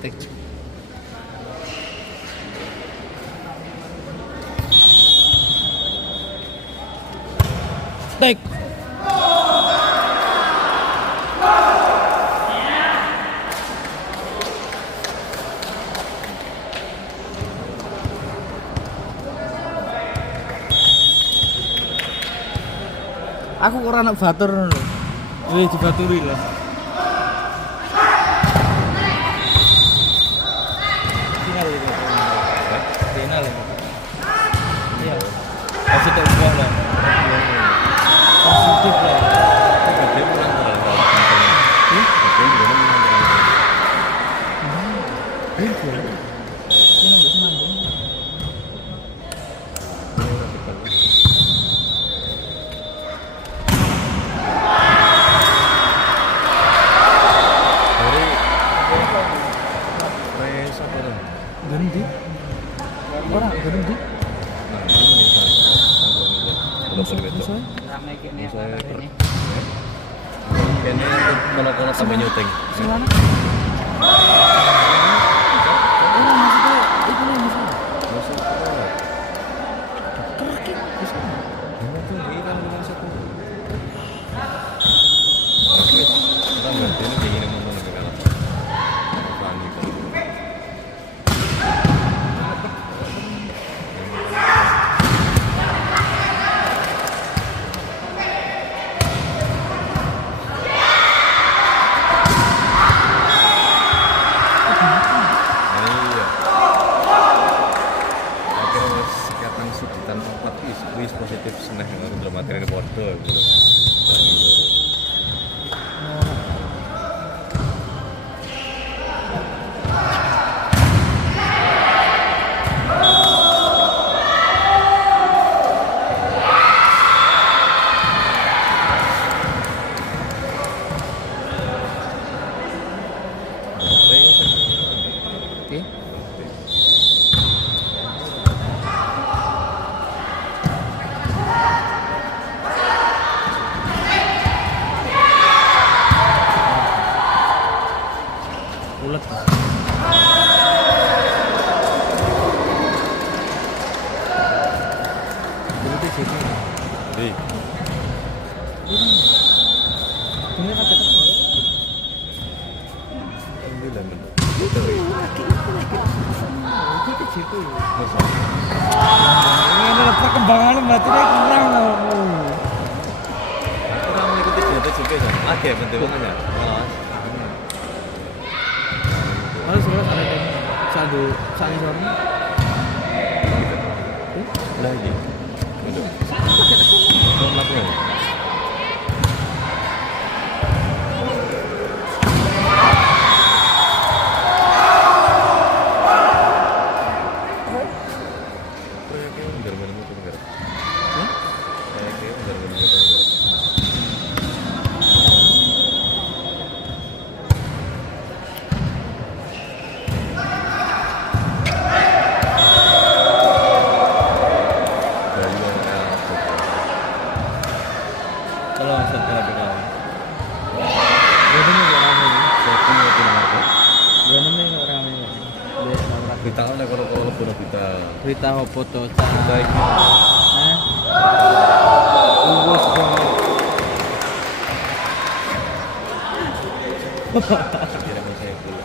Tek. Tek. Aku kok ora anak batur ngono lho. Wis dibaturi lah. Final itu. Final itu. Iya. Masih tak ubah lah. Positif lah. Gede pulang ke dalam. Gede belum menang. Ini nggak semanggung. Ganti. Orang ganti. Ramai gini ya, Saya ini. kayaknya kalau sampai nyuting. Semana? Orang maksudnya itu nih misalnya. Masuk ke Terkin di sana. mana tuh hilang dengan satu. Oke, kita ganti ini kayak gini nonton lebih kalah. Panik. Iya. Akhirnya wis katang suditan tempat wis positif seneh ngono materi podo gitu. Oke. Ulet. Dulu di sini. Jadi, Ini kata alhamdulillah men. itu kecil tuh. Masa? Ini adalah perkembangan batinnya kurang loh. Kita mengikuti cerita juga kan? Oke, penting banget ya. Kalau sebenarnya ada yang sadu sani sorry. Lagi. Udah. Belum lakukan. Proyeknya udah benar-benar enggak. Proyeknya udah benar-benar enggak. Kalau setelah berapa? Gue ini nggak ramai nih. Satu mau pulang apa? Gue ini nggak ramai nih. Berita kan kalau pura berita. Berita foto Baik. Urus dong. Kira saya dulu.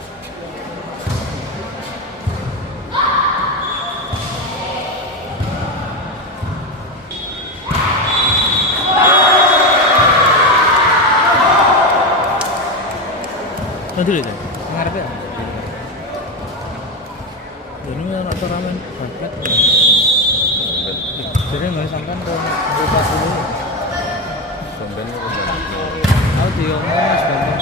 Nanti deh. Ngarep ya. Ini anak turnamen basket. Jadi nggak sangkan kalau lupa dulu. Sampai apa? Aku diomong mas Bambang.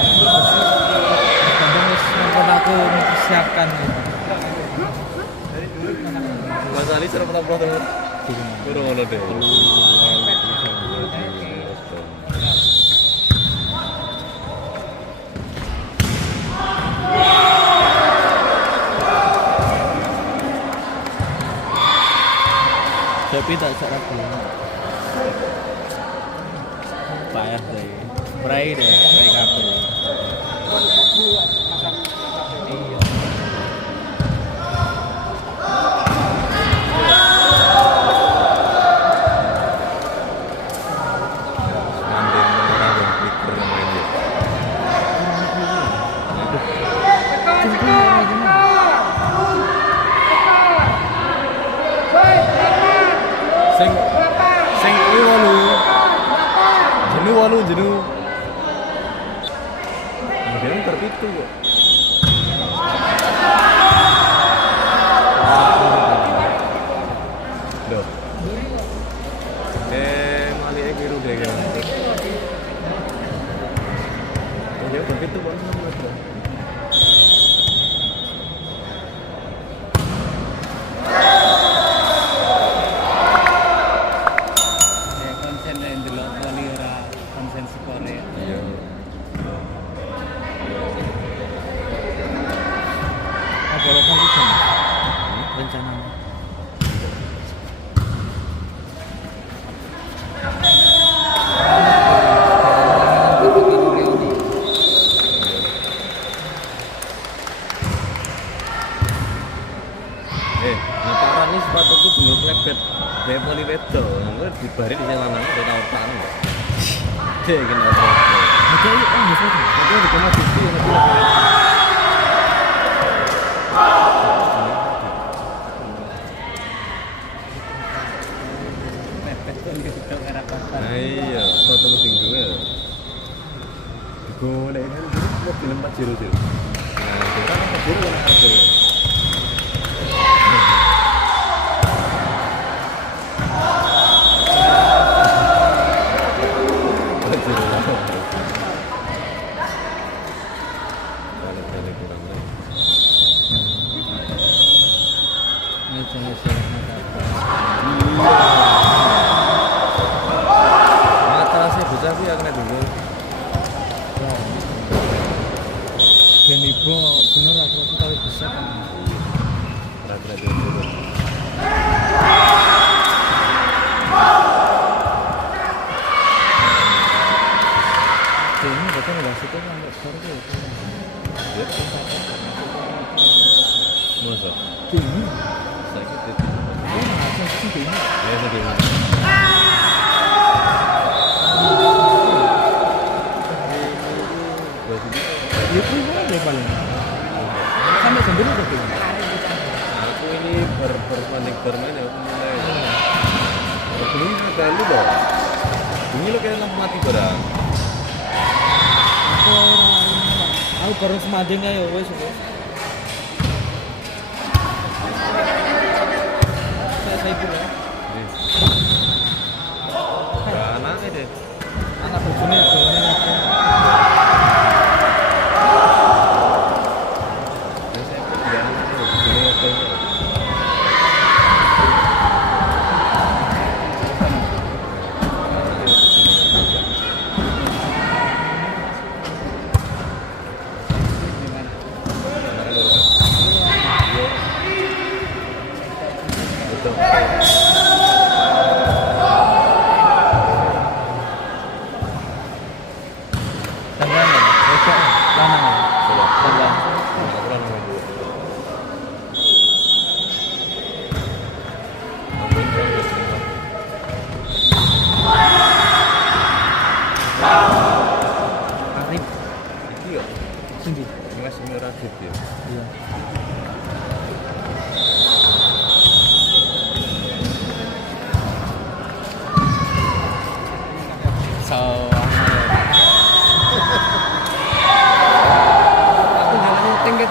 Bambang harus nonton aku mempersiapkan. Mas Ali serap apa tuh? Kurang ada deh. Tapi tak salah dulu. Bayar deh. Pray deh, pray kabel. Iya. walu jenuh. Mungkin terpitu kok. Loh. Mali biru deh kan. Oh, dia terpitu bang. Konsen yang delok kali ora konsen skore. Iya. Apa lo kan itu? Rencananya. Naparan ini sepatuku bener klepet. Kayak poli wedo, gue dibari di lanang udah tau tan. Dek kenapa? Oke, bisa. Itu di kamar TV nanti. Nah iya, sepatuku tinggi ya. Golek kan mau film Pak Jero. Nah, kita kan Pak Jero kan Pak Jero. Mata sih bocah sih yang kena dulu. Geni bo bener aku rasa kali besar kan. Kena dulu. Ini betul enggak sih kan enggak skor tuh. Ya. Masa? Gini. Sakit itu. Oh, macam sih gini. Ya sakit. Itu mana paling? Sampai sendiri tapi. Aku ini bermain bermain ya aku mulai. Belum ada lu loh. Ini lo kayak lampu mati barang. Aku baru semading aja wes itu. Saya pula. Anaknya deh. Anak berjuni jalannya aku. Saya pun juga anaknya begini apa ini.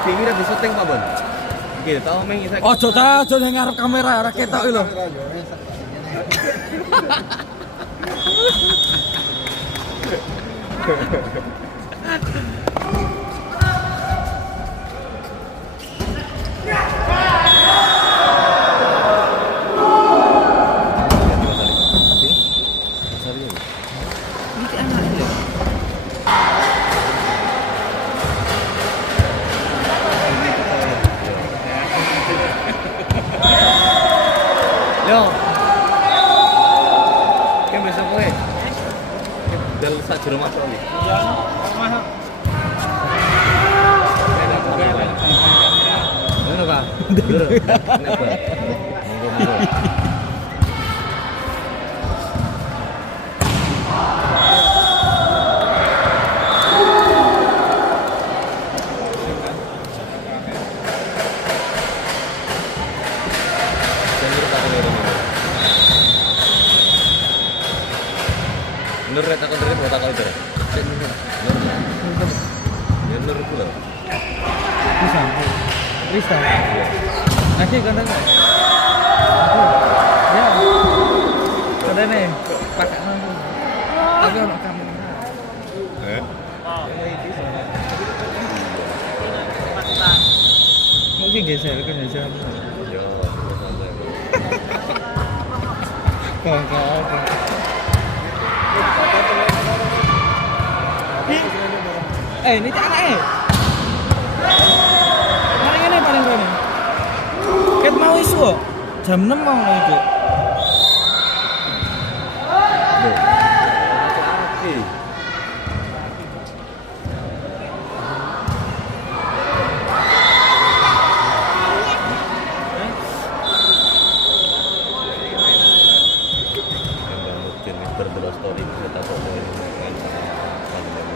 Bingi ra bisa teng Pak Bon. Iki tau meng isa. Ojo ta, ojo ning ngarep kamera ora ketok lho. Yo. Ki besok kowe. Dal sak jero masuk iki. Iya, omah. Ngono Kak. Ndur. Kenapa? Monggo. Nur rek takon buat apa itu? Cek dulu. Nur. Ya Nur itu loh. Bisa. Bisa. Iya. Nanti kan ya. Ada nih. Pakai nanti. Tapi ono kamera. Mungkin geser kan ya jam. Ya, terus santai. Apa? Ini anaknya. Paling ini paling berani. Ket mau isu kok. Jam 6 mau itu. Loh. Oke. Mungkin berbelas story kita kok mau ini kan mungkin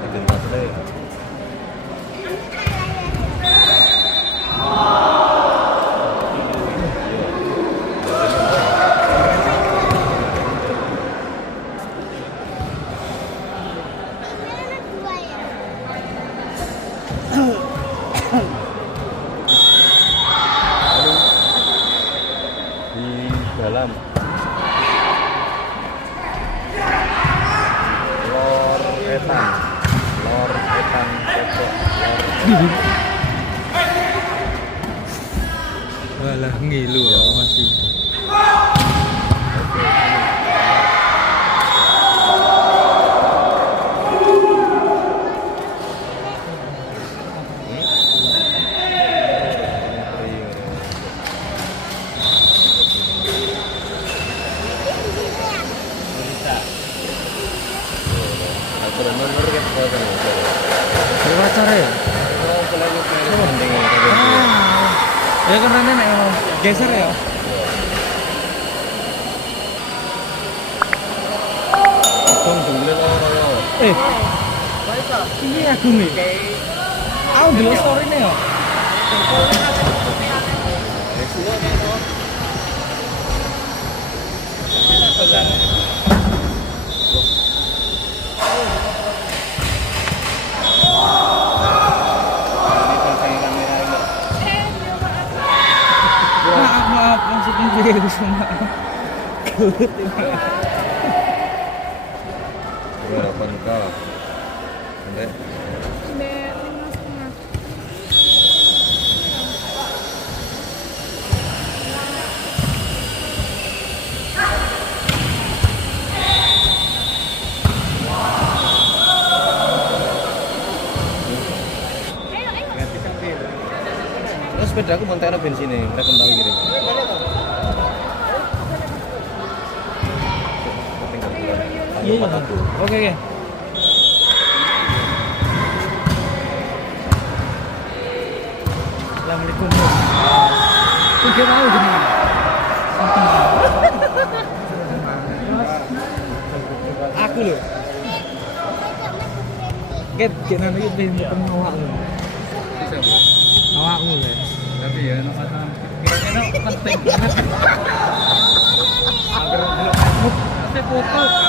mungkin maksudnya di dalam lor etan pokok Walah ngilu ya masih. aku dan Nur kan kuatan Wawancara ya? oh kalau penting Ya kan nenek mau geser ya? Kong dulu lo. Ini aku nih. Aku dulu story nih ya. Maaf, maksudnya jadi sama. Berapaan kau? Ande? Terus sepeda aku montero bensin nih, mereka kembang kiri. Iya. Oke. Assalamualaikum. Udah mau gini. Aku loh. Ket nanti lebih awakmu. Awakmu lah. Tapi ya kata kira-kira penting banget. Agar belum foto